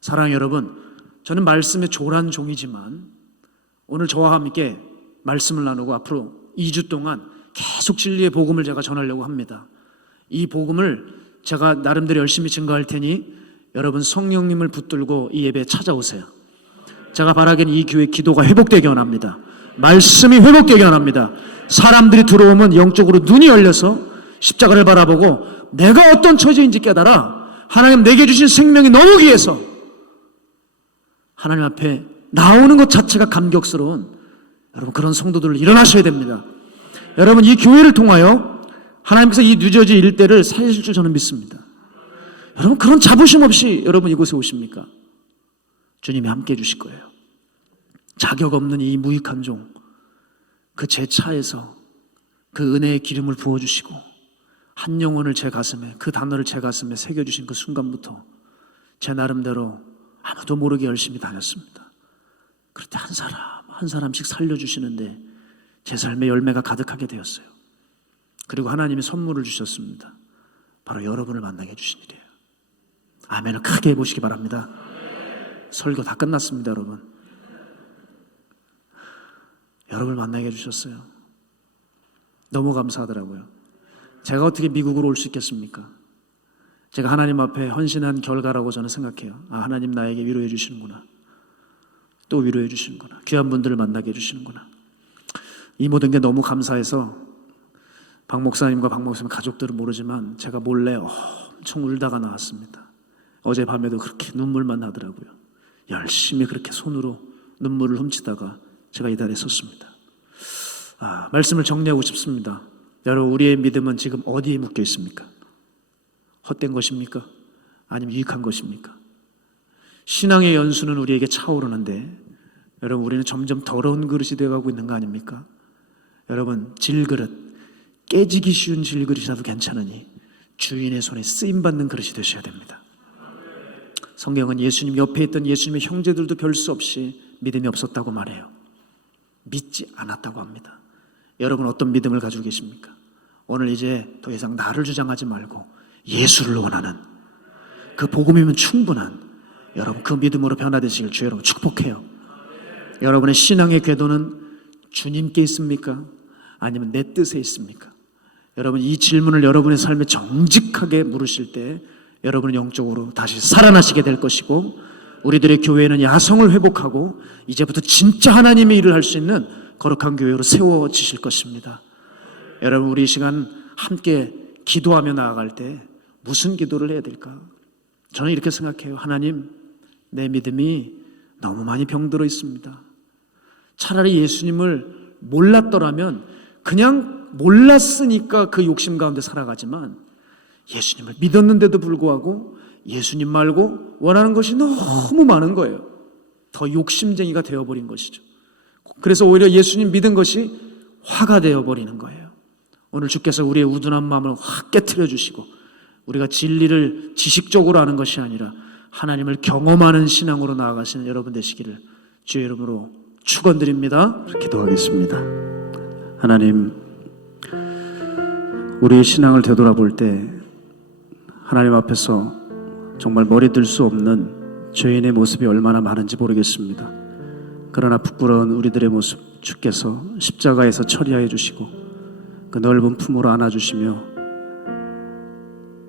사랑하는 여러분, 저는 말씀의 조란 종이지만 오늘 저와 함께 말씀을 나누고 앞으로 2주 동안 계속 진리의 복음을 제가 전하려고 합니다. 이 복음을 제가 나름대로 열심히 증거할 테니 여러분 성령님을 붙들고 이 예배에 찾아오세요. 제가 바라기는 이 교회 기도가 회복되기 원합니다. 말씀이 회복되기 원합니다. 사람들이 들어오면 영적으로 눈이 열려서 십자가를 바라보고 내가 어떤 처지인지 깨달아 하나님 내게 주신 생명이 너무 귀해서 하나님 앞에 나오는 것 자체가 감격스러운 여러분 그런 성도들 일어나셔야 됩니다. 여러분 이 교회를 통하여 하나님께서 이 뉴저지 일대를 살리실 줄 저는 믿습니다. 여러분 그런 자부심 없이 여러분 이곳에 오십니까? 주님이 함께 해주실 거예요. 자격 없는 이 무익한 종, 그 제 차에서 그 은혜의 기름을 부어주시고 한 영혼을 제 가슴에, 그 단어를 제 가슴에 새겨주신 그 순간부터 제 나름대로 아무도 모르게 열심히 다녔습니다. 그럴 때 한 사람 한 사람씩 살려주시는데 제 삶의 열매가 가득하게 되었어요. 그리고 하나님이 선물을 주셨습니다. 바로 여러분을 만나게 해주신 일이에요. 아멘을 크게 해보시기 바랍니다. 설교 다 끝났습니다. 여러분을 만나게 해주셨어요. 너무 감사하더라고요. 제가 어떻게 미국으로 올 수 있겠습니까? 제가 하나님 앞에 헌신한 결과라고 저는 생각해요. 아, 하나님 나에게 위로해 주시는구나. 또 위로해 주시는구나. 귀한 분들을 만나게 해주시는구나. 이 모든 게 너무 감사해서 박 목사님과 박 목사님 가족들은 모르지만 제가 몰래 엄청 울다가 나왔습니다. 어젯밤에도 그렇게 눈물만 나더라고요. 열심히 그렇게 손으로 눈물을 훔치다가 제가 이 자리에 섰습니다. 말씀을 정리하고 싶습니다. 여러분 우리의 믿음은 지금 어디에 묶여 있습니까? 헛된 것입니까? 아니면 유익한 것입니까? 신앙의 연수는 우리에게 차오르는데 여러분 우리는 점점 더러운 그릇이 되어가고 있는 거 아닙니까? 여러분 질그릇, 깨지기 쉬운 질그릇이라도 괜찮으니 주인의 손에 쓰임받는 그릇이 되셔야 됩니다. 성경은 예수님 옆에 있던 예수님의 형제들도 별 수 없이 믿음이 없었다고 말해요. 믿지 않았다고 합니다. 여러분 어떤 믿음을 가지고 계십니까? 오늘 이제 더 이상 나를 주장하지 말고 예수를 원하는 그 복음이면 충분한 여러분 그 믿음으로 변화되시길 주 여러분 축복해요. 여러분의 신앙의 궤도는 주님께 있습니까? 아니면 내 뜻에 있습니까? 여러분 이 질문을 여러분의 삶에 정직하게 물으실 때 여러분은 영적으로 다시 살아나시게 될 것이고, 우리들의 교회는 야성을 회복하고 이제부터 진짜 하나님의 일을 할 수 있는 거룩한 교회로 세워지실 것입니다. 여러분 우리 이 시간 함께 기도하며 나아갈 때 무슨 기도를 해야 될까? 저는 이렇게 생각해요. 하나님, 내 믿음이 너무 많이 병들어 있습니다. 차라리 예수님을 몰랐더라면 그냥 몰랐으니까 그 욕심 가운데 살아가지만, 예수님을 믿었는데도 불구하고 예수님 말고 원하는 것이 너무 많은 거예요. 더 욕심쟁이가 되어버린 것이죠. 그래서 오히려 예수님 믿은 것이 화가 되어버리는 거예요. 오늘 주께서 우리의 우둔한 마음을 확 깨트려 주시고, 우리가 진리를 지식적으로 아는 것이 아니라 하나님을 경험하는 신앙으로 나아가시는 여러분 되시기를 주의 이름으로 축원드립니다. 기도하겠습니다. 하나님, 우리의 신앙을 되돌아볼 때 하나님 앞에서 정말 머리 들 수 없는 죄인의 모습이 얼마나 많은지 모르겠습니다. 그러나 부끄러운 우리들의 모습 주께서 십자가에서 처리하여 주시고 그 넓은 품으로 안아주시며,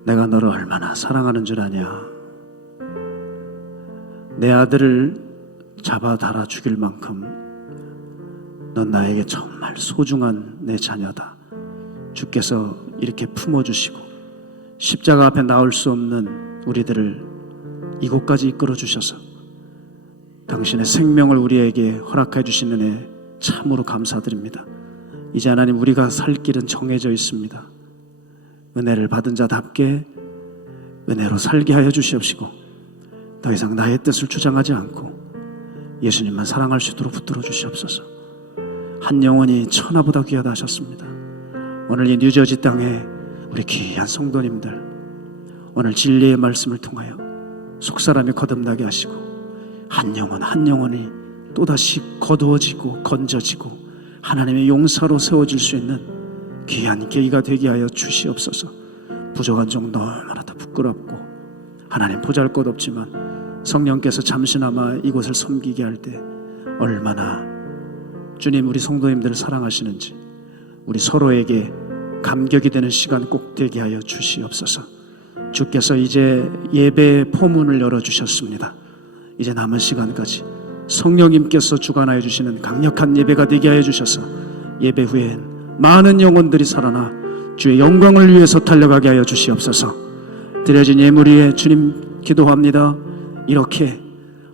내가 너를 얼마나 사랑하는 줄 아냐, 내 아들을 잡아 달아 죽일 만큼 넌 나에게 정말 소중한 내 자녀다. 주께서 이렇게 품어주시고 십자가 앞에 나올 수 없는 우리들을 이곳까지 이끌어 주셔서 당신의 생명을 우리에게 허락해 주신 은혜 참으로 감사드립니다. 이제 하나님, 우리가 살 길은 정해져 있습니다. 은혜를 받은 자답게 은혜로 살게 하여 주시옵시고, 더 이상 나의 뜻을 주장하지 않고 예수님만 사랑할 수 있도록 붙들어 주시옵소서. 한 영혼이 천하보다 귀하다 하셨습니다. 오늘 이 뉴저지 땅에 우리 귀한 성도님들, 오늘 진리의 말씀을 통하여 속사람이 거듭나게 하시고 한 영혼 한 영혼이 또다시 거두어지고 건져지고 하나님의 용사로 세워질 수 있는 귀한 계기가 되게 하여 주시옵소서. 부족한 종 너무나도 부끄럽고 하나님 보잘것없지만 성령께서 잠시나마 이곳을 섬기게 할 때 얼마나 주님 우리 성도님들을 사랑하시는지 우리 서로에게 감격이 되는 시간 꼭 되게 하여 주시옵소서. 주께서 이제 예배의 포문을 열어주셨습니다. 이제 남은 시간까지 성령님께서 주관하여 주시는 강력한 예배가 되게 하여 주셔서 예배 후엔 많은 영혼들이 살아나 주의 영광을 위해서 달려가게 하여 주시옵소서. 드려진 예물 위에 주님 기도합니다. 이렇게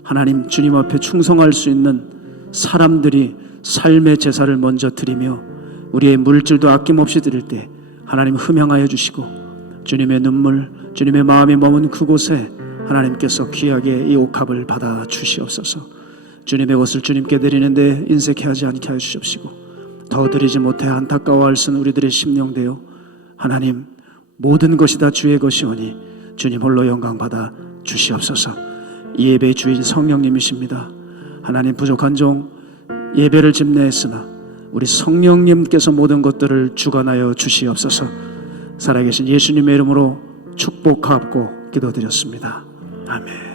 하나님 주님 앞에 충성할 수 있는 사람들이 삶의 제사를 먼저 드리며 우리의 물질도 아낌없이 드릴 때 하나님 흠양하여 주시고, 주님의 눈물, 주님의 마음이 머문 그곳에 하나님께서 귀하게 이 옥합을 받아 주시옵소서. 주님의 것을 주님께 드리는데 인색해 하지 않게 하여 주시옵시고, 더 드리지 못해 안타까워할 수 우리들의 심령 되어 하나님 모든 것이 다 주의 것이오니 주님 홀로 영광 받아 주시옵소서. 이 예배의 주인 성령님이십니다. 하나님 부족한 종 예배를 집례했으나 우리 성령님께서 모든 것들을 주관하여 주시옵소서. 살아계신 예수님의 이름으로 축복하옵고 기도드렸습니다. 아멘.